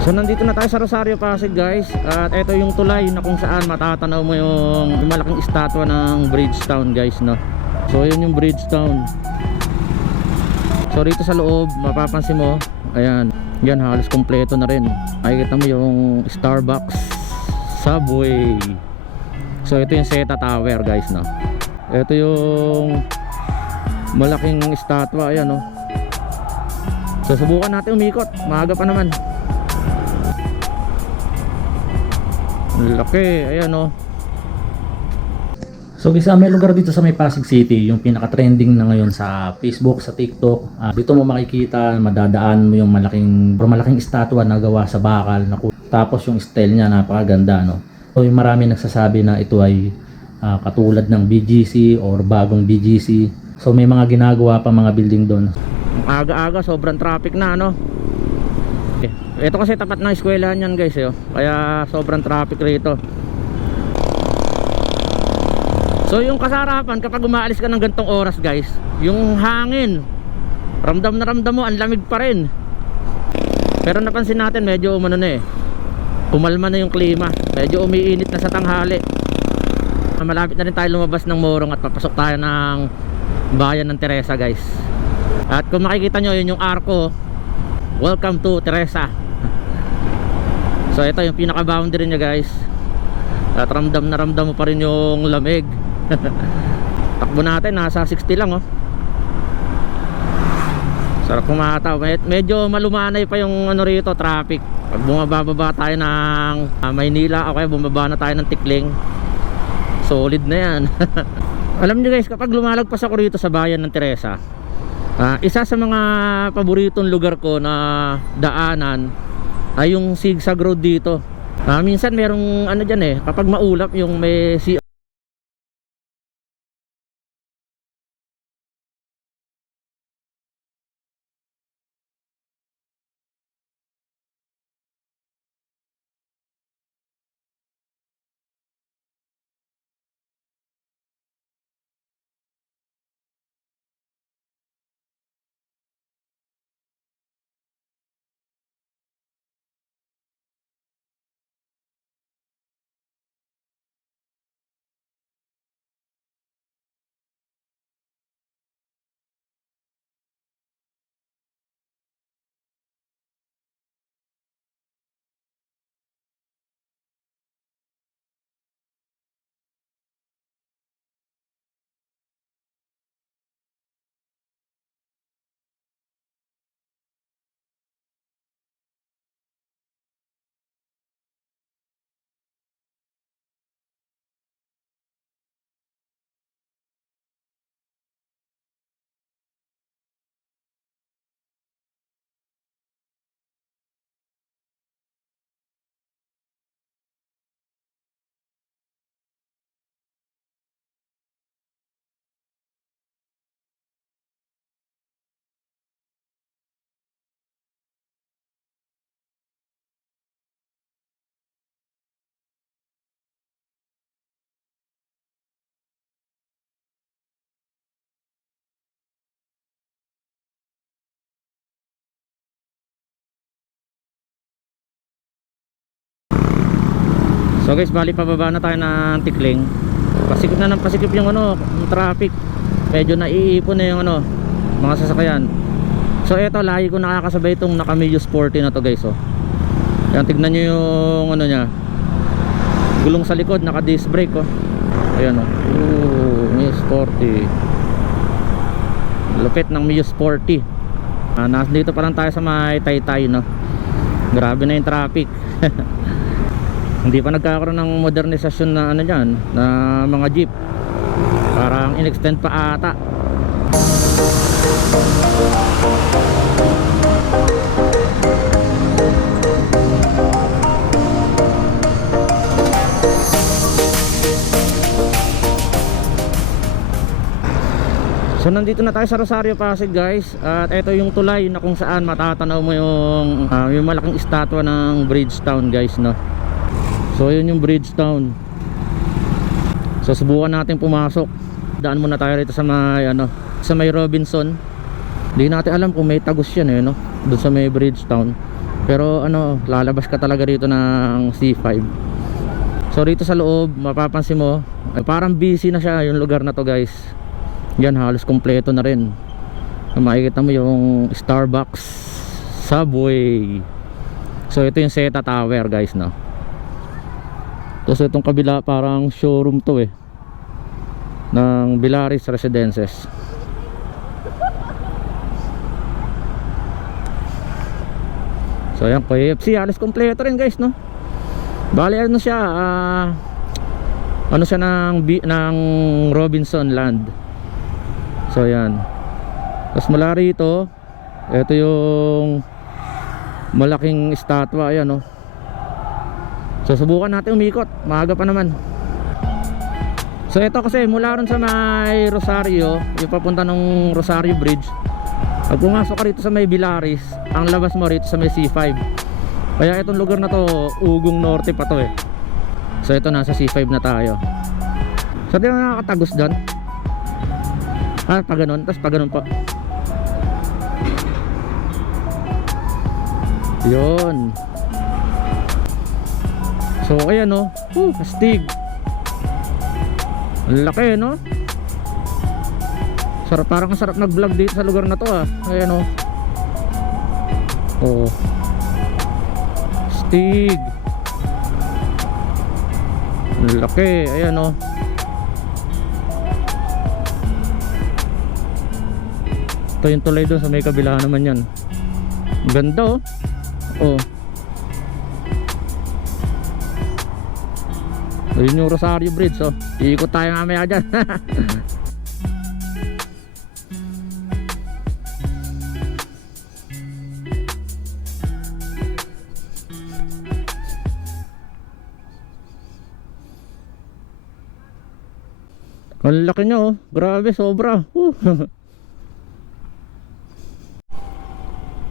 So nandito na tayo sa Rosario, Pasig guys. At ito yung tulay na kung saan matatanaw mo yung malaking estatwa ng Bridgetown guys, no. So yun yung Bridgetown. So rito sa loob mapapansin mo, ayan, yan halos kompleto na rin. Makikita mo yung Starbucks, Subway. So ito yung Zeta Tower guys, no. Ito yung malaking estatwa, ayan, no. So subukan natin umikot, maaga pa naman. Laki, ayan, oh. So isa may lugar dito sa may Pasig City, yung pinaka-trending na ngayon sa Facebook, sa TikTok. Dito mo makikita, madadaan mo yung malaking estatwa na gawa sa bakal. Tapos yung style niya napakaganda, no. So yung marami nagsasabi na ito ay katulad ng BGC or bagong BGC. So may mga ginagawa pa mga building doon. Aga-aga, sobrang traffic na, no. Ito kasi tapat ng eskwelahan yan guys, eh, oh. Kaya sobrang traffic rito. So yung kasarapan kapag umaalis ka ng gantong oras guys, yung hangin, ramdam na ramdam mo, ang lamig pa rin. Pero napansin natin medyo umano na eh, kumalma na yung klima, medyo umiinit na sa tanghali. Malapit na rin tayo lumabas ng Morong at papasok tayo ng bayan ng Teresa guys. At kung makikita nyo, yun yung arko, welcome to Teresa. So ito yung pinaka boundary nya guys. At ramdam na ramdam mo pa rin yung lamig. Takbo natin nasa 60 lang, oh. Sarap kumataw. Medyo malumanay pa yung ano rito, traffic. Pag bumababa tayo ng Maynila, okay, bumaba na tayo ng Tikling, solid na yan. Alam nyo guys, kapag lumalagpas ako rito sa bayan ng Teresa, isa sa mga paboritong lugar ko na daanan ay yung zigzag road dito. Minsan merong ano dyan eh, kapag maulap yung may So guys, bali pababa na tayo ng Tikling. Pasikip na ng pasikip yung ano, yung traffic. Medyo naiipon na yung ano, mga sasakyan. So eto, lagi ko nakakasabay itong naka Mio Sporty na to guys, oh. Yan, tignan nyo yung ano nya, gulong sa likod, naka disc brake, oh. Ayan, oh. Mio Sporty. Lupit ng Mio Sporty. Nandito pa lang tayo sa may Taytay, no. Grabe na yung traffic. Hindi pa nagkakaroon ng modernisasyon na ano dyan, na mga jeep. Parang in-extend pa ata. So nandito na tayo sa Rosario, Pasig guys. At ito yung tulay na kung saan matatanaw mo yung malaking estatwa ng Bridgetown guys, no. So yun yung Bridgetown. So subukan natin pumasok. Daan muna tayo rito sa may ano, sa may Robinson. Hindi natin alam kung may tagos yan, eh, no? Doon sa may Bridgetown. Pero ano, lalabas ka talaga rito ng C5. So rito sa loob, mapapansin mo, parang busy na siya yung lugar na to guys. Yan, halos kompleto na rin. Makikita mo yung Starbucks, Subway. So ito yung Zeta Tower guys, no. Tapos itong kabila parang showroom to ng Villaris Residences. So ayan, KFC halos kompleto rin guys, no. Bali ano siya, ano siya ng Robinson Land. So ayan. Tapos mula rito, ito yung malaking estatwa, ayan, no. So subukan natin umikot, maaga pa naman. So ito kasi mula ron sa may Rosario, yung papunta ng Rosario Bridge, pag pumasok ka rito sa may Villaris, ang labas mo rito sa may C5. Kaya itong lugar na to, Ugong Norte pa to So ito, nasa C5 na tayo. So di na nakakatagos dyan. Pa ganun, tapos pa ganun pa. Yun. So ayan, no. Astig. Ang laki, no. Sarap, parang sarap nag-vlog dito sa lugar na to, Ayan, no. Oh. Astig. Ang laki, ayan, no. Ito yung tulay doon sa may kabila naman yan. Ganda, oh. Ayun yung Rosario Bridge, iikot tayo mamaya dyan. Ang laki niya, grabe, sobra.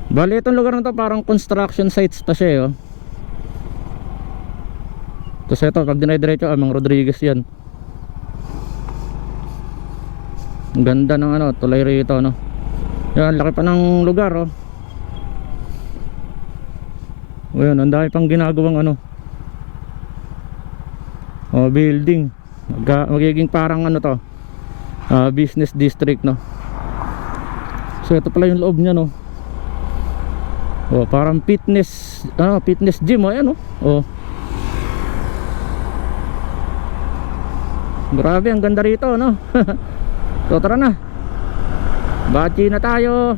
Bali itong lugar na to parang construction sites pa siya, Tapos ito, pag dinay-diretso, Mang Rodriguez yan. Ang ganda ng tulay rito, no. Yan, laki pa ng lugar, Ayan, ang dami pang ginagawang building. Magiging parang to, business district, no. So ito pala yung loob niya, no. Parang fitness gym, ayan, Grabe, ang ganda rito, no. So tara na, bachi na tayo.